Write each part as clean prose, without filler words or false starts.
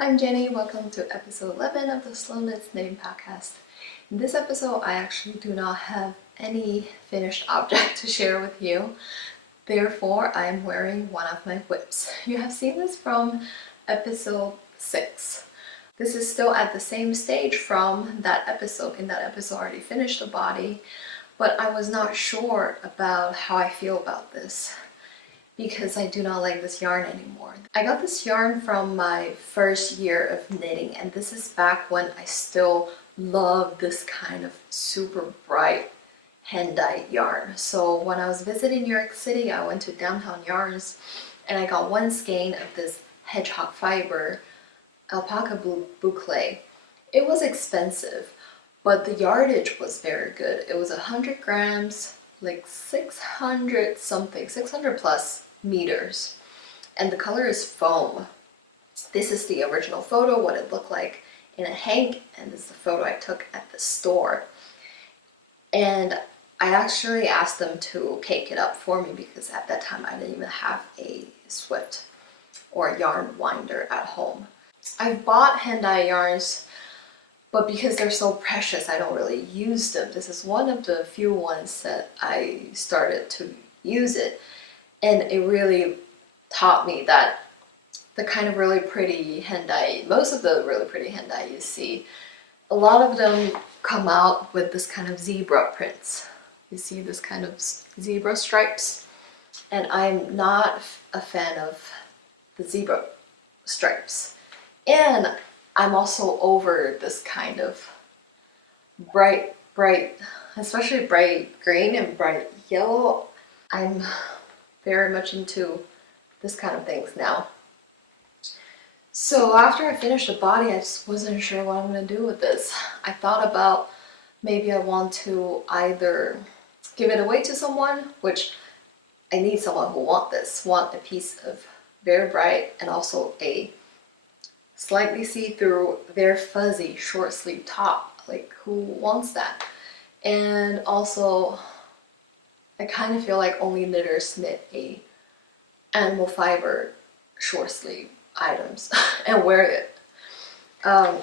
I'm Jenny, welcome to episode 11 of the Slow Knits Knitting Podcast. In this episode, I actually do not have any finished object to share with you. Therefore, I am wearing one of my whips. You have seen this from episode 6. This is still at the same stage from that episode. In that episode, I already finished the body, but I was not sure about how I feel about this, because I do not like this yarn anymore. I got this yarn from my first year of knitting, and this is back when I still loved this kind of super bright hand-dyed yarn. So when I was visiting New York City, I went to Downtown Yarns and I got one skein of this Hedgehog fiber Alpaca Boucle. It was expensive, but the yardage was very good. It was 100 grams, like 600 something, 600 plus meters, and the color is foam. This is the original photo, what it looked like in a hank, and this is the photo I took at the store. And I actually asked them to cake it up for me because at that time I didn't even have a Swift or a yarn winder at home. I've bought hand-dye yarns, but because they're so precious, I don't really use them. This is one of the few ones that I started to use it. And it really taught me that the kind of really pretty hand-dye, most of the really pretty hand-dye you see, a lot of them come out with this kind of zebra prints. You see this kind of zebra stripes, and I'm not a fan of the zebra stripes. And I'm also over this kind of bright, especially bright green and bright yellow. I'm very much into this kind of things now. So after I finished the body, I just wasn't sure what I'm going to do with this. I thought about maybe I want to either give it away to someone, which I need someone who want a piece of very bright and also a slightly see-through, very fuzzy short sleeve top. Like, who wants that? And also, I kind of feel like only knitters knit a animal fiber short sleeve items and wear it. And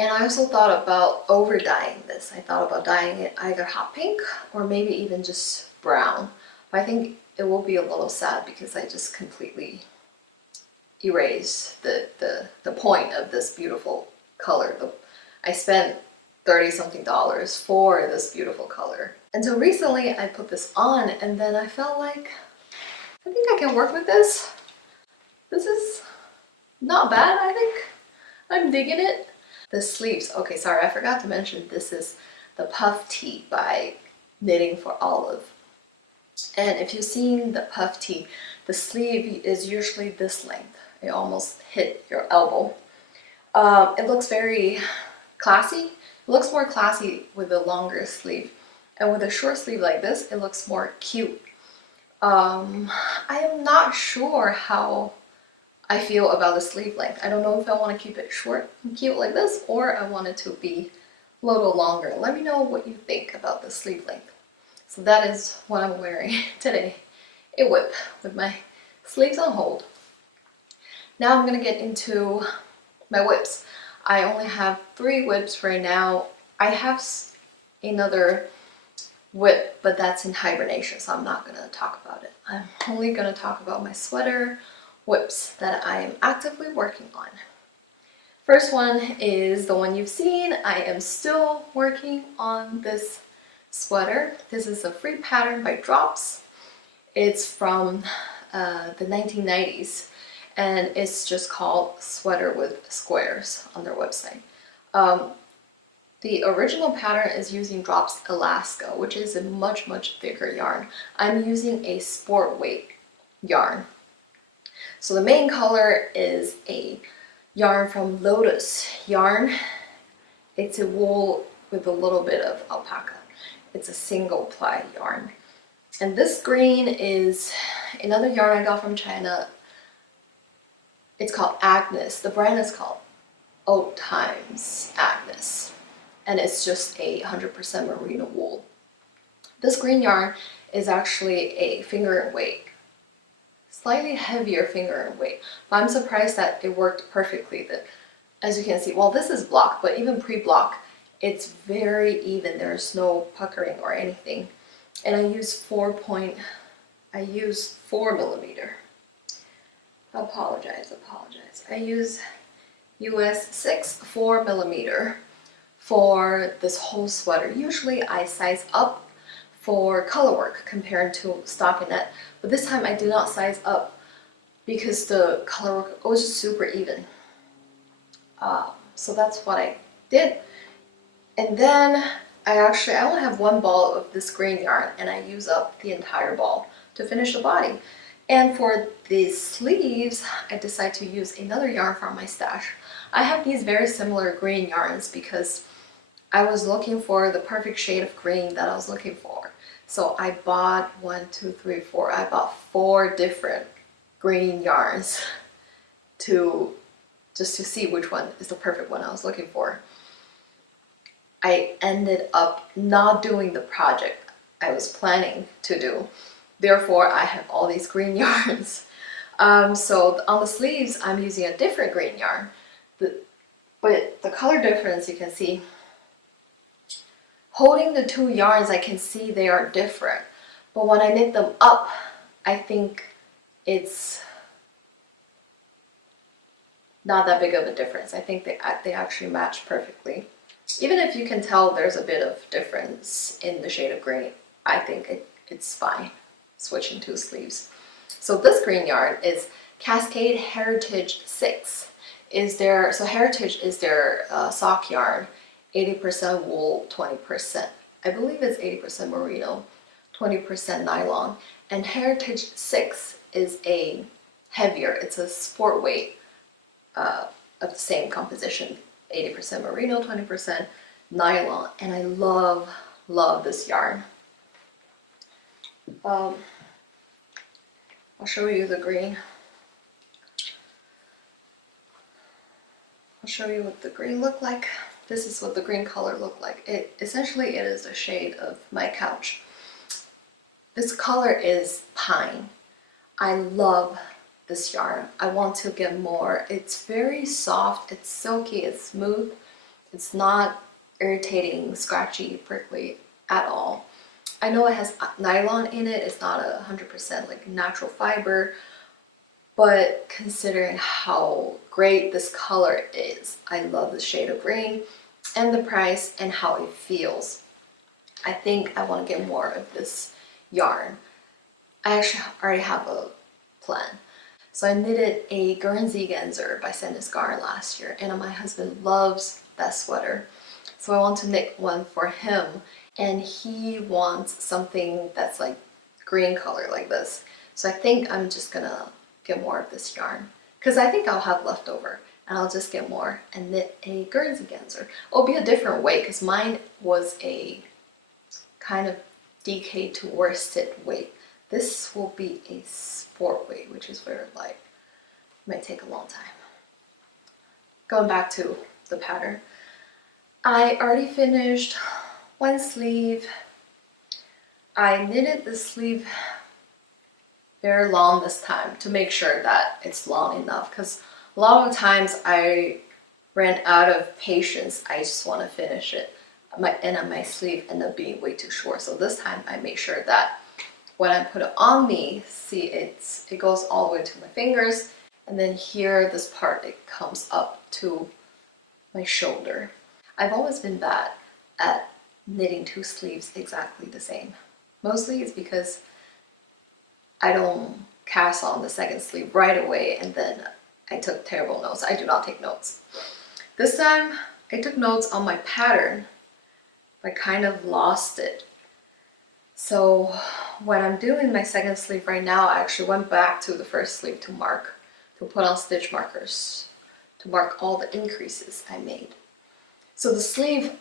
I also thought about over dyeing this. I thought about dyeing it either hot pink or maybe even just brown. But I think it will be a little sad because I just completely erased the point of this beautiful color. I spent $30-something for this beautiful color. Until recently, I put this on and then I felt like, I think I can work with this. This is not bad, I think. I'm digging it. The sleeves, okay, sorry, I forgot to mention this is the puff tee by Knitting for Olive. And if you've seen the puff tee, the sleeve is usually this length. It almost hit your elbow. It looks very classy. It looks more classy with a longer sleeve. And with a short sleeve like this, it looks more cute. I am not sure how I feel about the sleeve length. I don't know if I want to keep it short and cute like this, or I want it to be a little longer. Let me know what you think about the sleeve length. So that is what I'm wearing today. A whip with my sleeves on hold. Now I'm going to get into my whips. I only have 3 whips right now. I have another whip, but that's in hibernation, so I'm not going to talk about it. I'm only going to talk about my sweater whips that I am actively working on. First one is the one you've seen. I am still working on this sweater. This is a free pattern by Drops. It's from the 1990s, and it's just called Sweater with Squares on their website. The original pattern is using Drops Alaska, which is a much thicker yarn. I'm using a sport weight yarn. So the main color is a yarn from Lotus Yarn. It's a wool with a little bit of alpaca. It's a single ply yarn. And this green is another yarn I got from China. It's called Agnes. The brand is called Old Times Agnes. And it's just a 100% merino wool. This green yarn is actually a finger and weight slightly heavier finger in weight, but I'm surprised that it worked perfectly. That, as you can see, well, this is block, but even pre-block, it's very even. There's no puckering or anything. And I use 4 millimeter. Apologize. I use US 6 4 millimeter for this whole sweater. Usually I size up for color work compared to stockinette, but this time I did not size up because the color work was just super even. So that's what I did. And then I only have one ball of this green yarn, and I use up the entire ball to finish the body. And for the sleeves, I decided to use another yarn from my stash. I have these very similar green yarns because I was looking for the perfect shade of green that I was looking for. So I bought I bought 4 different green yarns just to see which one is the perfect one I was looking for. I ended up not doing the project I was planning to do. Therefore, I have all these green yarns. So on the sleeves, I'm using a different green yarn. But the color difference, you can see, holding the 2 yarns, I can see they are different. But when I knit them up, I think it's not that big of a difference. I think they actually match perfectly. Even if you can tell there's a bit of difference in the shade of green, I think it's fine switching 2 sleeves. So this green yarn is Cascade Heritage 6. So Heritage is their sock yarn, 80% wool, 20%. I believe it's 80% merino, 20% nylon. And Heritage 6 is a heavier, it's a sport weight of the same composition, 80% merino, 20% nylon. And I love this yarn. I'll show you the green. I'll show you what the green looked like. This is what the green color looked like. Essentially it is the shade of my couch. This color is pine. I love this yarn. I want to get more. It's very soft, it's silky, it's smooth. It's not irritating, scratchy, prickly at all. I know it has nylon in it. It's not 100% like natural fiber, but considering how great this color is, I love the shade of green and the price and how it feels. I think I want to get more of this yarn. I actually already have a plan. So I knitted a Guernsey Genzer by Sandnes Garn last year, and my husband loves that sweater. So I want to knit one for him, and he wants something that's like green color like this. So I think I'm just gonna get more of this yarn because I think I'll have leftover, and I'll just get more and knit a Guernsey Genzer. It'll be a different weight because mine was a kind of DK to worsted weight. This will be a sport weight, which is very light. Might take a long time. Going back to the pattern, I already finished one sleeve. I knitted the sleeve very long this time to make sure that it's long enough, because a lot of times I ran out of patience. I just want to finish it. My sleeve ended up being way too short. So this time I made sure that when I put it on me, see it goes all the way to my fingers, and then here this part, it comes up to my shoulder. I've always been bad at knitting 2 sleeves exactly the same. Mostly it's because I don't cast on the second sleeve right away, and then I took terrible notes. I do not take notes. This time I took notes on my pattern, but I kind of lost it. So when I'm doing my second sleeve right now, I actually went back to the first sleeve to put on stitch markers, to mark all the increases I made. So the sleeve,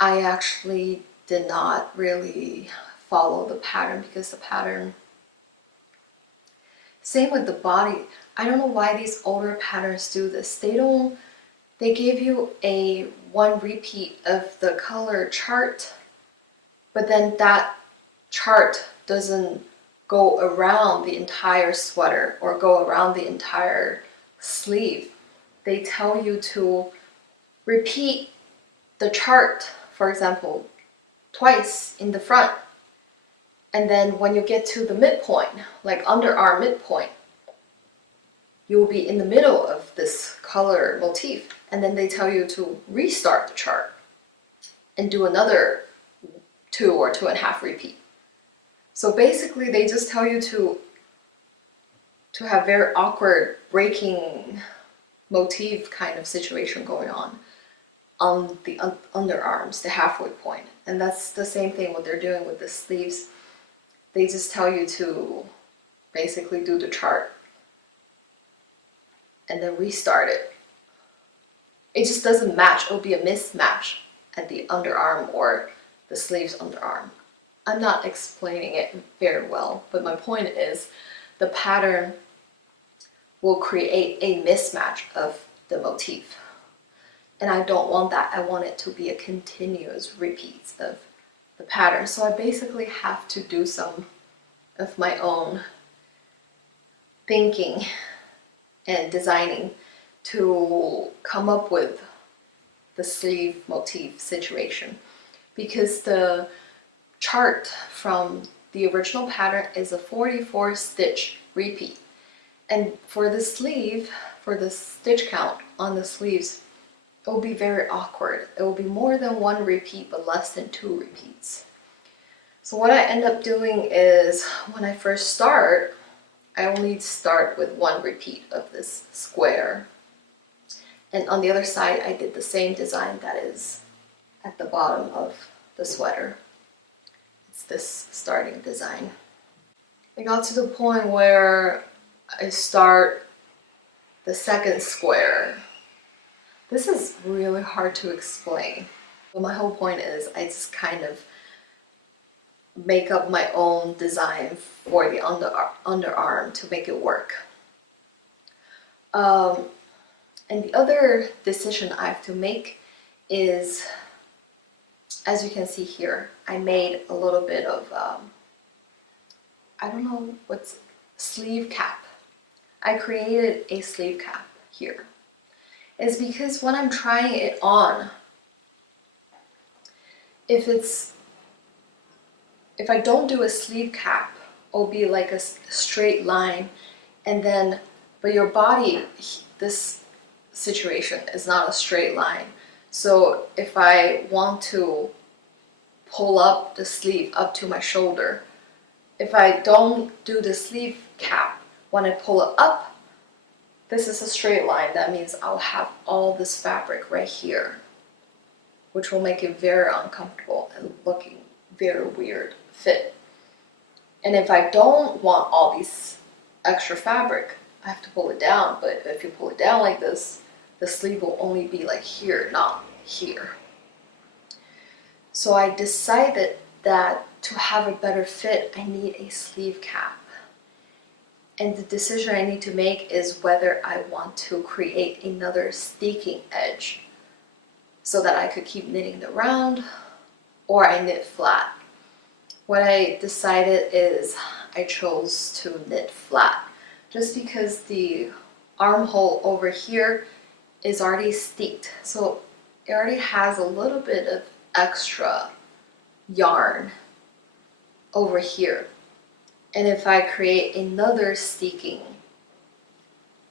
I actually did not really follow the pattern because the pattern, same with the body. I don't know why these older patterns do this. They give you a one repeat of the color chart, but then that chart doesn't go around the entire sweater or go around the entire sleeve. They tell you to repeat the chart, for example, twice in the front. And then when you get to the midpoint, like underarm midpoint, you will be in the middle of this color motif. And then they tell you to restart the chart and do another 2 or 2.5 repeat. So basically they just tell you to have very awkward breaking motif kind of situation going on the underarms, the halfway point. And that's the same thing what they're doing with the sleeves. They just tell you to basically do the chart and then restart it. It just doesn't match. It'll be a mismatch at the underarm or the sleeves underarm. I'm not explaining it very well, but my point is the pattern will create a mismatch of the motif. And I don't want that. I want it to be a continuous repeat of the pattern. So I basically have to do some of my own thinking and designing to come up with the sleeve motif situation, because the chart from the original pattern is a 44 stitch repeat, and for the sleeve, for the stitch count on the sleeves, it will be very awkward. It will be more than 1 repeat but less than 2 repeats. So what I end up doing is, when I first start, I only start with 1 repeat of this square. And on the other side, I did the same design that is at the bottom of the sweater. It's this starting design. I got to the point where I start the second square. This is really hard to explain. But my whole point is I just kind of make up my own design for the underarm to make it work. And the other decision I have to make is, as you can see here, I made a little bit of, I don't know what's, sleeve cap. I created a sleeve cap here. It's because when I'm trying it on, if I don't do a sleeve cap, it'll be like a straight line, and then, but your body, this situation is not a straight line. So if I want to pull up the sleeve up to my shoulder, if I don't do the sleeve cap, when I pull it up, this is a straight line. That means I'll have all this fabric right here, which will make it very uncomfortable and looking very weird fit. And if I don't want all these extra fabric, I have to pull it down. But if you pull it down like this, the sleeve will only be like here, not here. So I decided that to have a better fit, I need a sleeve cap. And the decision I need to make is whether I want to create another sticking edge so that I could keep knitting the round, or I knit flat. What I decided is I chose to knit flat, just because the armhole over here is already steeped, so it already has a little bit of extra yarn over here. And if I create another steeking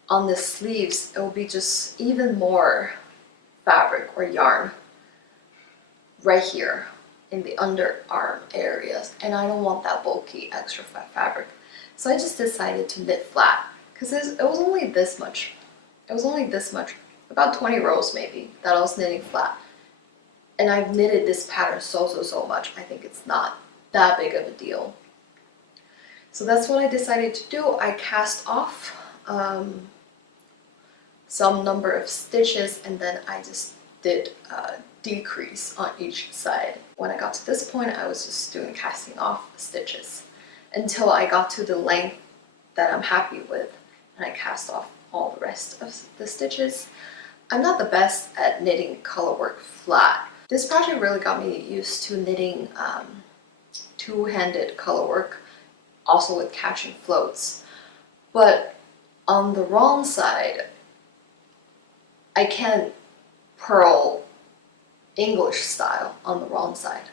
on the sleeves, it will be just even more fabric or yarn right here in the underarm areas, and I don't want that bulky extra fabric. So I just decided to knit flat, because it was only this much. It was only this much, about 20 rows maybe, that I was knitting flat. And I've knitted this pattern so much, I think it's not that big of a deal. So that's what I decided to do. I cast off some number of stitches, and then I just did a decrease on each side. When I got to this point, I was just doing casting off stitches until I got to the length that I'm happy with, and I cast off all the rest of the stitches. I'm not the best at knitting color work flat. This project really got me used to knitting two-handed color work also with catching floats. But on the wrong side, I can't purl English style on the wrong side.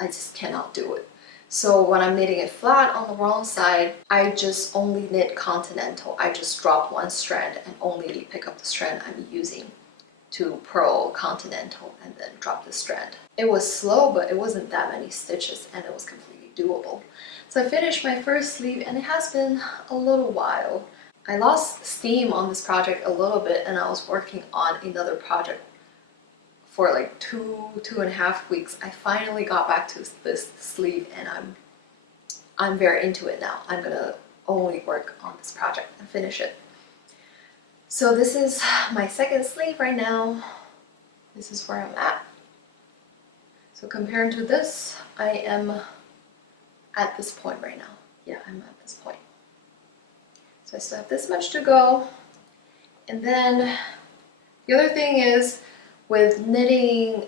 I just cannot do it. So when I'm knitting it flat on the wrong side, I just only knit continental. I just drop one strand and only pick up the strand I'm using to purl continental and then drop the strand. It was slow, but it wasn't that many stitches and it was completely doable. So I finished my first sleeve and it has been a little while. I lost steam on this project a little bit and I was working on another project for like two and a half weeks. I finally got back to this sleeve and I'm very into it now. I'm gonna only work on this project and finish it. So this is my second sleeve right now. This is where I'm at. So compared to this, I am at this point right now. Yeah, I'm at this point. So I still have this much to go. And then the other thing is with knitting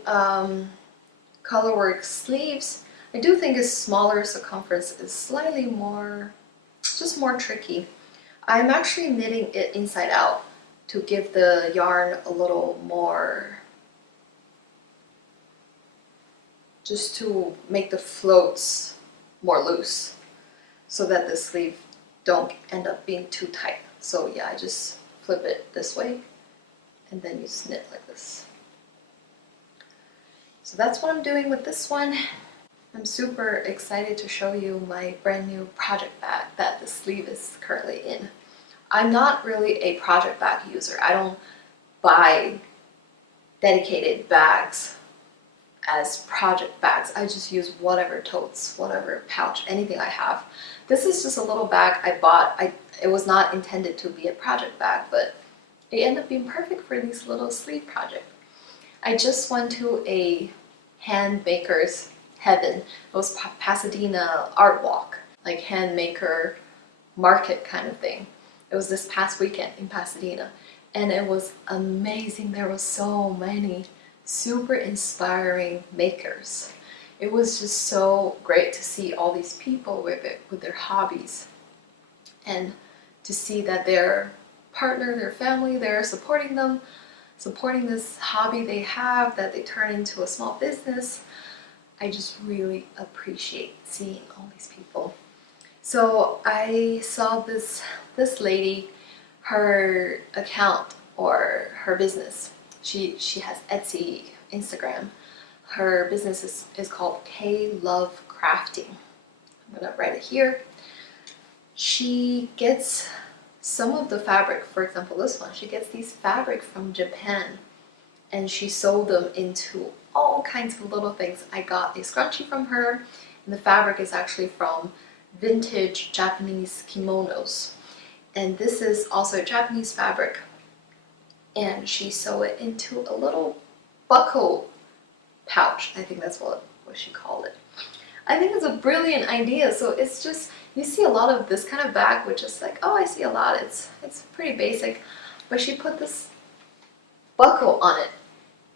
colorwork sleeves, I do think a smaller circumference is slightly more, just more tricky. I'm actually knitting it inside out to give the yarn a little more, just to make the floats more loose so that the sleeve don't end up being too tight. So yeah, I just flip it this way and then you just knit like this. So that's what I'm doing with this one. I'm super excited to show you my brand new project bag that the sleeve is currently in. I'm not really a project bag user. I don't buy dedicated bags as project bags. I just use whatever totes, whatever pouch, anything I have. This is just a little bag I bought. It was not intended to be a project bag, but it ended up being perfect for these little sleeve projects. I just went to a hand maker's heaven. It was Pasadena art walk, like hand maker market kind of thing. It was this past weekend in Pasadena and it was amazing. There were so many super inspiring makers. It was just so great to see all these people with their hobbies and to see that their partner, their family, they're supporting them, supporting this hobby they have that they turn into a small business. I just really appreciate seeing all these people. So I saw this lady, her account or her business, she has Etsy, Instagram. Her business is called K Love Crafting. I'm gonna write it here. She gets some of the fabric, for example this one, she gets these fabric from Japan and she sold them into all kinds of little things. I got a scrunchie from her and the fabric is actually from vintage Japanese kimonos. And this is also a Japanese fabric and she sewed it into a little buckle pouch. I think that's what she called it. I think it's a brilliant idea. So it's just, you see a lot of this kind of bag which is like, oh, I see a lot, it's pretty basic, but she put this buckle on it.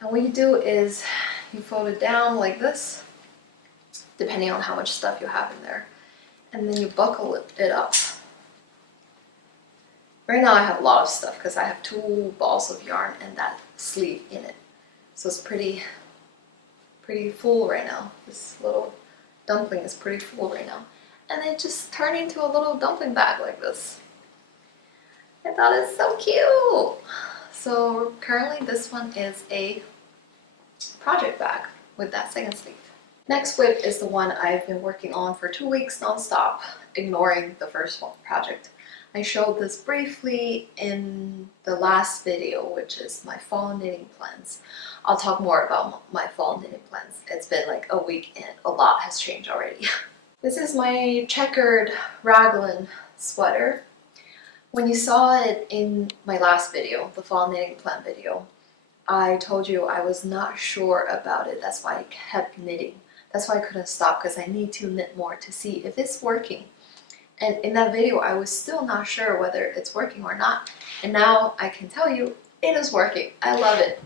And what you do is you fold it down like this, depending on how much stuff you have in there, and then you buckle it up. Right now I have a lot of stuff because I have 2 balls of yarn and that sleeve in it. So it's pretty full right now. This little dumpling is pretty full right now. And it just turned into a little dumpling bag like this. I thought it's so cute. So currently this one is a project bag with that second sleeve. Next whip is the one I've been working on for 2 weeks non-stop, ignoring the first one project. I showed this briefly in the last video, which is my fall knitting plans. I'll talk more about my fall knitting plans. It's been like a week and a lot has changed already. This is my Cherkered Raglan sweater. When you saw it in my last video, the fall knitting plan video, I told you I was not sure about it. That's why I kept knitting. That's why I couldn't stop, because I need to knit more to see if it's working. And in that video, I was still not sure whether it's working or not. And now I can tell you it is working. I love it.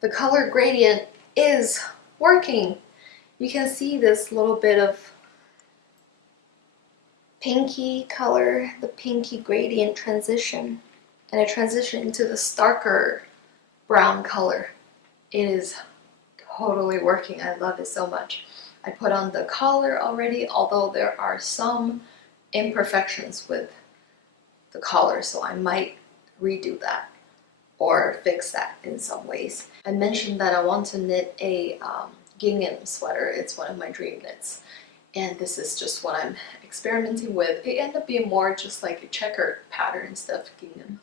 The color gradient is working. You can see this little bit of pinky color, the pinky gradient transition, and I transition into the starker brown color. It is totally working. I love it so much. I put on the collar already, although there are some imperfections with the collar, so I might redo that or fix that in some ways. I mentioned that I want to knit a gingham sweater. It's one of my dream knits, and this is just what I'm experimenting with. It ended up being more just like a checkered pattern instead of gingham.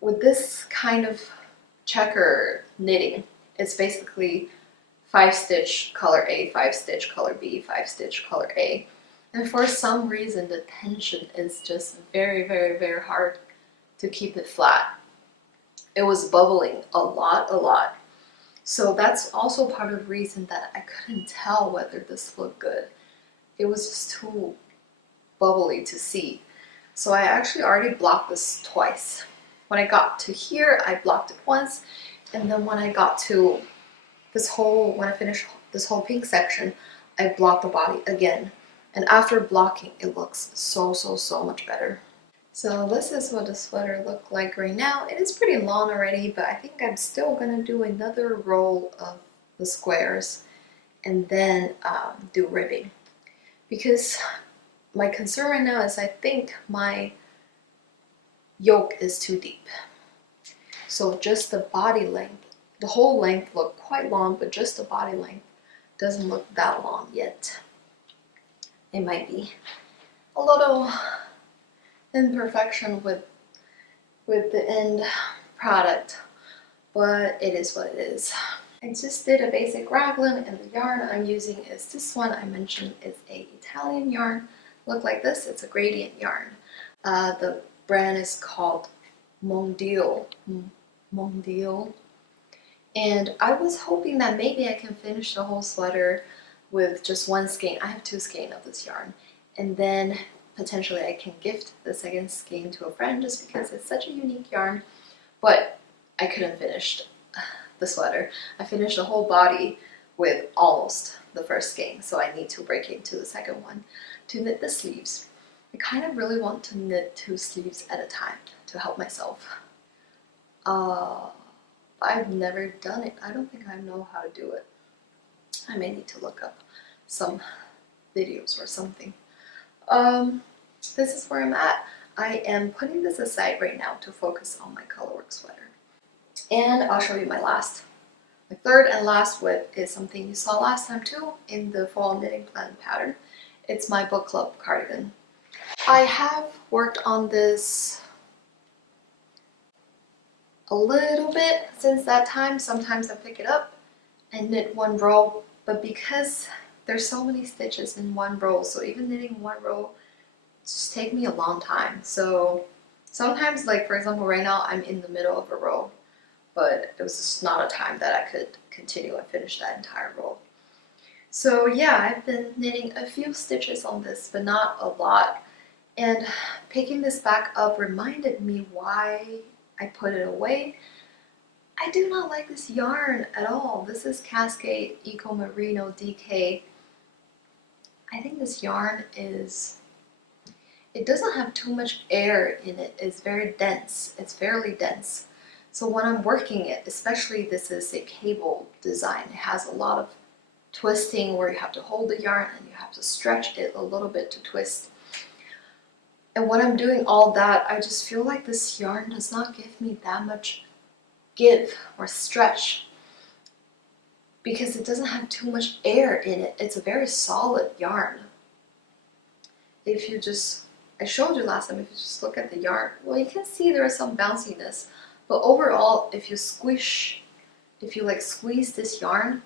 With this kind of checker knitting, it's basically 5-stitch color A, 5-stitch color B, 5-stitch color A. And for some reason, the tension is just very, very, very hard to keep it flat. It was bubbling a lot. So that's also part of the reason that I couldn't tell whether this looked good. It was just too bubbly to see. So I actually already blocked this twice. When I got to here, I blocked it once, and then when I got to when I finished this whole pink section, I blocked the body again. And after blocking, it looks so much better. So this is what the sweater looks like right now. It is pretty long already, but I think I'm still gonna do another roll of the squares and then do ribbing. Because my concern right now is I think my yoke is too deep. So just the body length, the whole length looked quite long, but just the body length doesn't look that long yet. It might be a little imperfection with the end product, but it is what it is. I just did a basic raglan, and the yarn I'm using is this one I mentioned is a Italian yarn. Look like this, it's a gradient yarn. The brand is called Mondial. And I was hoping that maybe I can finish the whole sweater with just one skein. I have 2 skein of this yarn, and then potentially I can gift the second skein to a friend just because it's such a unique yarn. But I couldn't finish the sweater. I finished the whole body with almost the first skein, so I need to break into the second one to knit the sleeves. I kind of really want to knit 2 sleeves at a time to help myself. I've never done it. I don't think I know how to do it. I may need to look up some videos or something. This is where I'm at. I am putting this aside right now to focus on my colorwork sweater. And I'll show you my third and last whip is something you saw last time too in the fall knitting plan pattern. It's my book club cardigan. I have worked on this a little bit since that time. Sometimes I pick it up and knit one row, but because there's so many stitches in one row, so even knitting one row just take me a long time. So sometimes, like for example right now I'm in the middle of a row, but it was just not a time that I could continue and finish that entire row. So yeah, I've been knitting a few stitches on this, but not a lot. And picking this back up reminded me why I put it away. I do not like this yarn at all. This is Cascade Eco Merino DK. I think this yarn it doesn't have too much air in it. It's very dense. It's fairly dense. So when I'm working it, especially this is a cable design, it has a lot of twisting where you have to hold the yarn and you have to stretch it a little bit to twist. And when I'm doing all that, I just feel like this yarn does not give me that much give or stretch because it doesn't have too much air in it. It's a very solid yarn. If you just, I showed you last time, if you just look at the yarn, well, you can see there is some bounciness, but overall, if you like squeeze this yarn,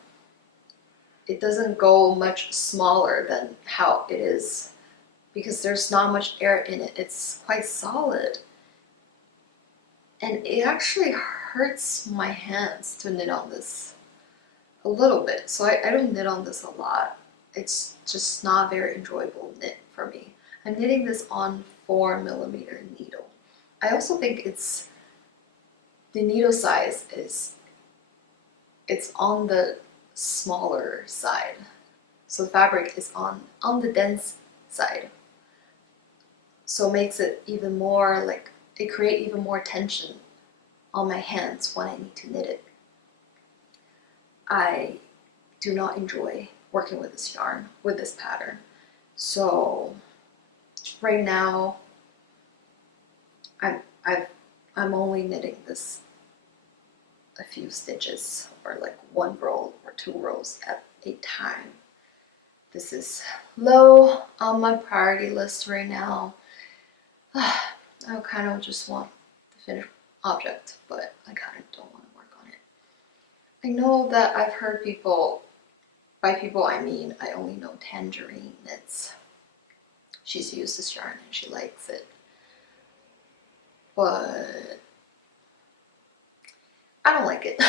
it doesn't go much smaller than how it is because there's not much air in it. It's quite solid. And it actually hurts my hands to knit on this a little bit. So I don't knit on this a lot. It's just not very enjoyable knit for me. I'm knitting this on 4mm needle. I also think the needle size it's on the smaller side. so the fabric is on the dense side. So it makes it even more like, it creates even more tension on my hands when I need to knit it. I do not enjoy working with this yarn, with this pattern. So right now, I'm only knitting this a few stitches, or like 1 row or 2 rows at a time. This is low on my priority list right now. I kind of just want the finished object, but I kind of don't want to work on it. I know that I've heard people, by people I mean I only know Tangerine knits. She's used this yarn and she likes it. But I don't like it.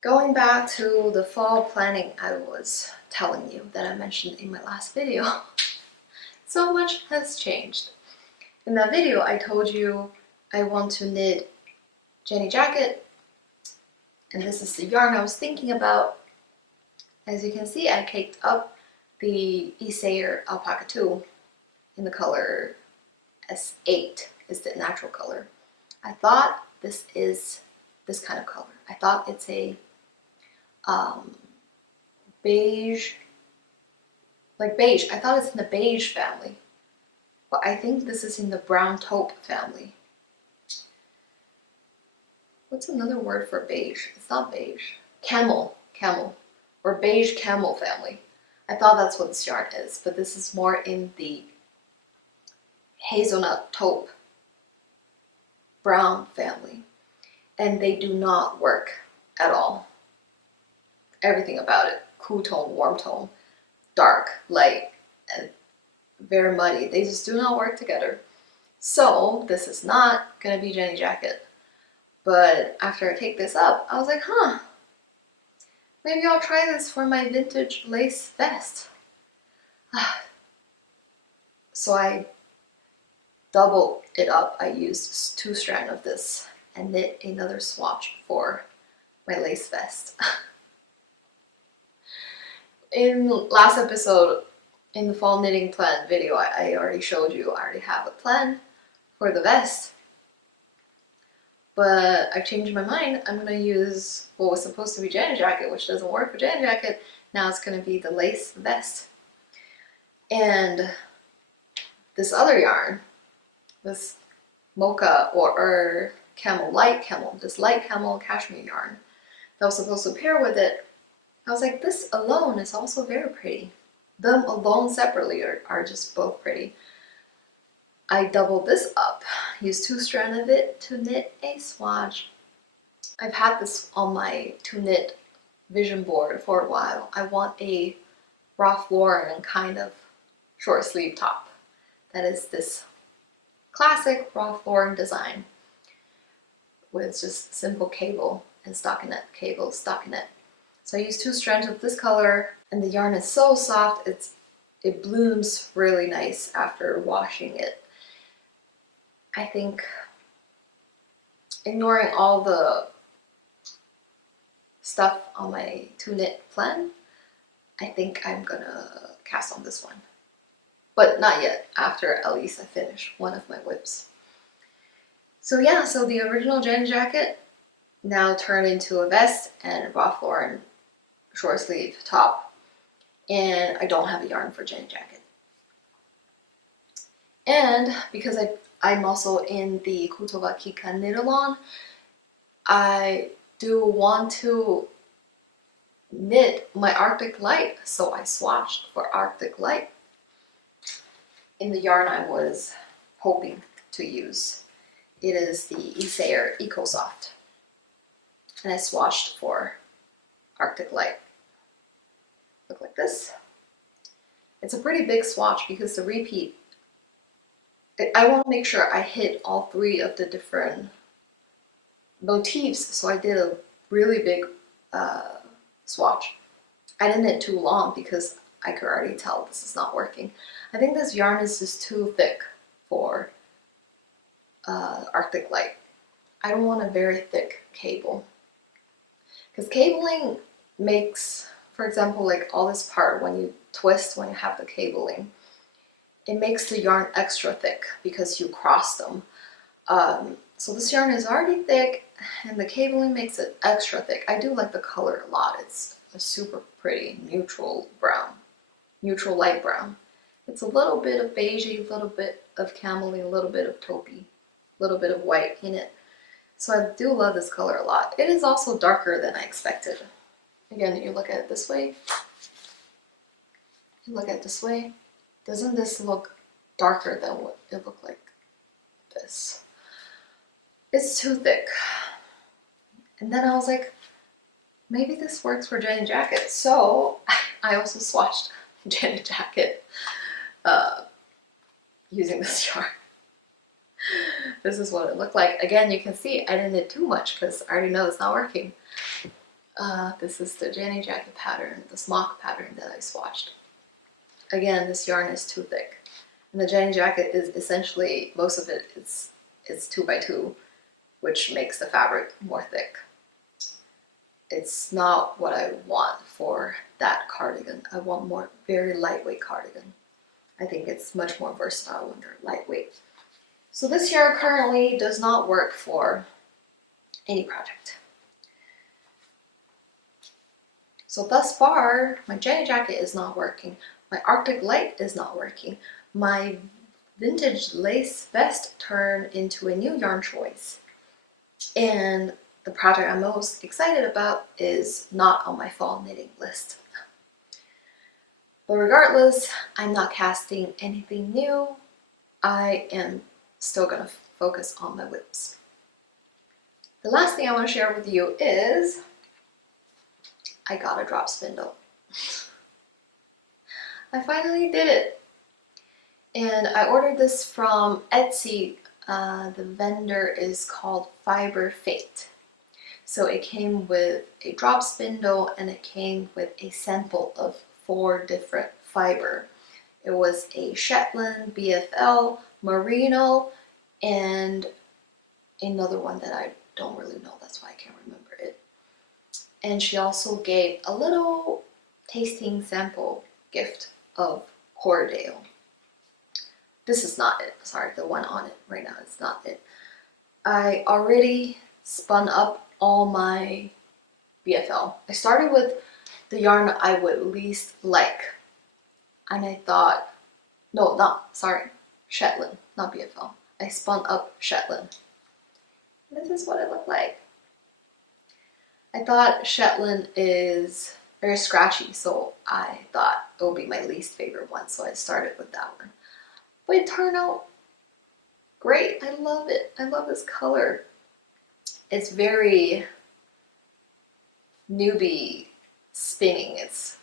Going back to the fall planning I was telling you that I mentioned in my last video, so much has changed. In that video I told you I want to knit Jenny jacket, and this is the yarn I was thinking about. As you can see, I caked up the Isair Alpaca 2 in the color S8 is the natural color. I thought this is this kind of color. I thought it's a beige, like beige. I thought it's in the beige family, but I think this is in the brown taupe family. What's another word for beige? It's not beige. Camel, or beige camel family. I thought that's what this yarn is, but this is more in the hazelnut taupe brown family, and they do not work at all. Everything about it, cool tone, warm tone, dark, light, and very muddy, they just do not work together. So this is not gonna be Jenny jacket. But after I caked this up, I was like, maybe I'll try this for my vintage lace vest. So I doubled it up. I used 2 strands of this and knit another swatch for my lace vest. In last episode, in the fall knitting plan video, I already showed you I already have a plan for the vest. But I've changed my mind. I'm gonna use what was supposed to be Jenny jacket, which doesn't work for Jenny jacket. Now it's gonna be the lace vest. And this other yarn, this mocha or camel, light camel, this light camel cashmere yarn that was supposed to pair with it, I was like, this alone is also very pretty. Them alone separately are just both pretty. I doubled this up, used 2 strands of it to knit a swatch. I've had this on my to knit vision board for a while. I want a Ralph Lauren kind of short sleeve top. That is this classic Ralph Lauren design with just simple cable and stockinette, cable, stockinette. So I used 2 strands of this color, and the yarn is so soft, it blooms really nice after washing it. I think, ignoring all the stuff on my to knit plan, I think I'm gonna cast on this one. But not yet, after at least I finish one of my whips. So yeah, so the original Jenny jacket now turned into a vest and Ralph Lauren short sleeve top. And I don't have a yarn for Jenny jacket. And because I'm also in the Kutoba Kika knit-along, I do want to knit my Arctic Light, so I swatched for Arctic Light in the yarn I was hoping to use. It is the Isair Eco Soft, and I swatched for Arctic Light. Look like this. It's a pretty big swatch because the repeat, I want to make sure I hit all 3 of the different motifs, so I did a really big swatch. I didn't knit too long because I could already tell this is not working. I think this yarn is just too thick for Arctic Light. I don't want a very thick cable, because cabling makes For example, like all this part, when you twist, when you have the cabling, it makes the yarn extra thick because you cross them. So this yarn is already thick and the cabling makes it extra thick. I do like the color a lot. It's a super pretty neutral brown, neutral light brown. It's a little bit of beigey, a little bit of camelie, a little bit of taupey, a little bit of white in it. So I do love this color a lot. It is also darker than I expected. Again, you look at it this way, you look at it this way. Doesn't this look darker than what it looked like this? It's too thick. And then I was like, maybe this works for Jenny Jacket. So I also swatched Jenny Jacket using this yarn. This is what it looked like. Again, you can see I didn't knit too much because I already know it's not working. This is the Jenny Jacket pattern, the smock pattern that I swatched. Again, this yarn is too thick. And the Jenny Jacket is essentially, most of it is 2x2, which makes the fabric more thick. It's not what I want for that cardigan. I want more very lightweight cardigan. I think it's much more versatile when they're lightweight. So this yarn currently does not work for any project. So thus far, my Jenny Jacket is not working. My Arctic Light is not working. My vintage lace vest turned into a new yarn choice. And the project I'm most excited about is not on my fall knitting list. But regardless, I'm not casting anything new. I am still gonna focus on my whips. The last thing I want to share with you is I got a drop spindle. I finally did it. And I ordered this from Etsy. The vendor is called Fiber Fate. So it came with a drop spindle and it came with a sample of 4 different fiber. It was a Shetland, BFL, Merino, and another one that I don't really know, that's why I can't remember it. And she also gave a little tasting sample gift of Cordale. This is not it, sorry, the one on it right now is not it. I already spun up all my BFL. I started with the yarn I would least like. And I thought, no, not, sorry, Shetland, not BFL. I spun up Shetland. This is what it looked like. I thought Shetland is very scratchy, so I thought it would be my least favorite one, so I started with that one. But it turned out great. I love it. I love this color. It's very newbie spinning. It's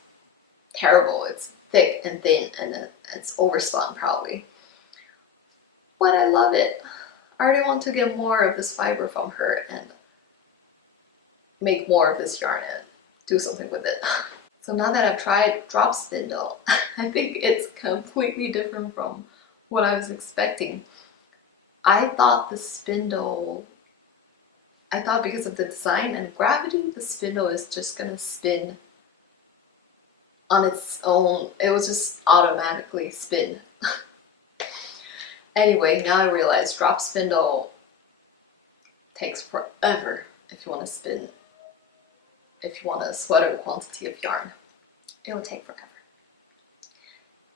terrible. It's thick and thin and it's overspun probably. But I love it. I already want to get more of this fiber from her and make more of this yarn and do something with it. So now that I've tried drop spindle, I think it's completely different from what I was expecting. I thought the spindle, because of the design and gravity, the spindle is just gonna spin on its own. It will just automatically spin. Anyway, now I realize drop spindle takes forever if you want to spin, if you want to sweat a quantity of yarn. It will take forever.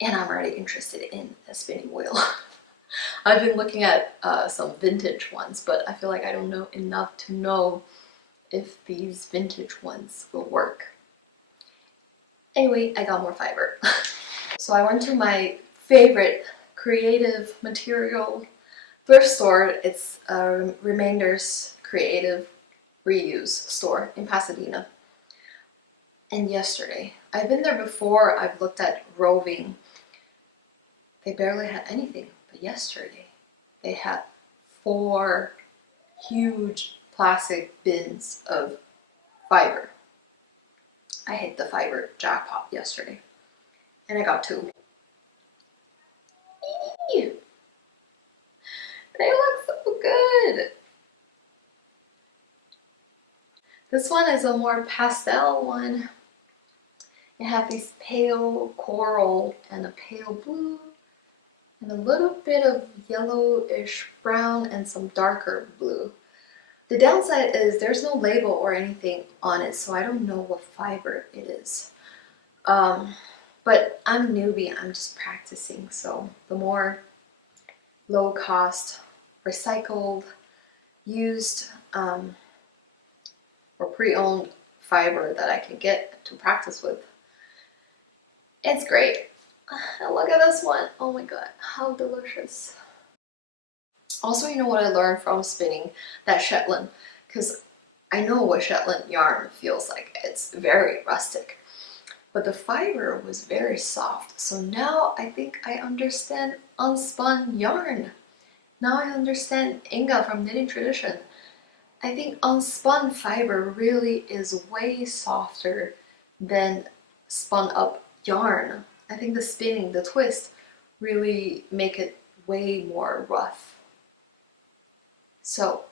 And I'm already interested in a spinning wheel. I've been looking at some vintage ones, but I feel like I don't know enough to know if these vintage ones will work. Anyway, I got more fiber. So I went to my favorite creative material thrift store. It's Remainders Creative Reuse store in Pasadena. And yesterday, I've been there before, I've looked at roving. They barely had anything, but yesterday they had 4 huge plastic bins of fiber. I hit the fiber jackpot yesterday, and I got 2. Eee! They look so good. This one is a more pastel one. I have these pale coral and a pale blue and a little bit of yellowish brown and some darker blue. The downside is there's no label or anything on it, so I don't know what fiber it is. But I'm newbie, I'm just practicing, so the more low cost, recycled, used, or pre-owned fiber that I can get to practice with, it's great. And look at this one. Oh my god, how delicious. Also, you know what I learned from spinning that Shetland? Because I know what Shetland yarn feels like. It's very rustic. But the fiber was very soft. So now I think I understand unspun yarn. Now I understand Inga from Knitting Tradition. I think unspun fiber really is way softer than spun up yarn. I think the spinning, the twist, really make it way more rough. So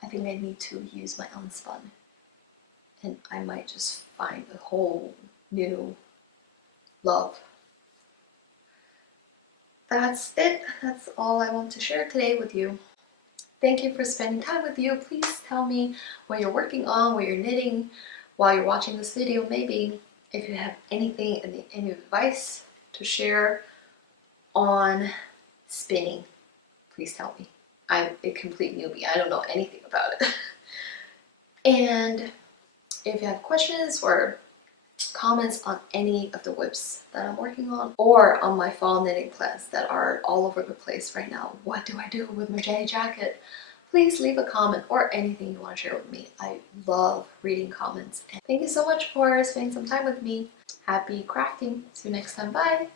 I think I need to use my unspun, and I might just find a whole new love. That's it. That's all I want to share today with you. Thank you for spending time with you. Please tell me what you're working on, what you're knitting while you're watching this video. Maybe if you have anything, any advice to share on spinning, please tell me. I'm a complete newbie. I don't know anything about it. And if you have questions or comments on any of the whips that I'm working on, or on my fall knitting plans that are all over the place right now, what do I do with my Jenny jacket? Please leave a comment or anything you want to share with me. I love reading comments. And thank you so much for spending some time with me. Happy crafting. See you next time. Bye.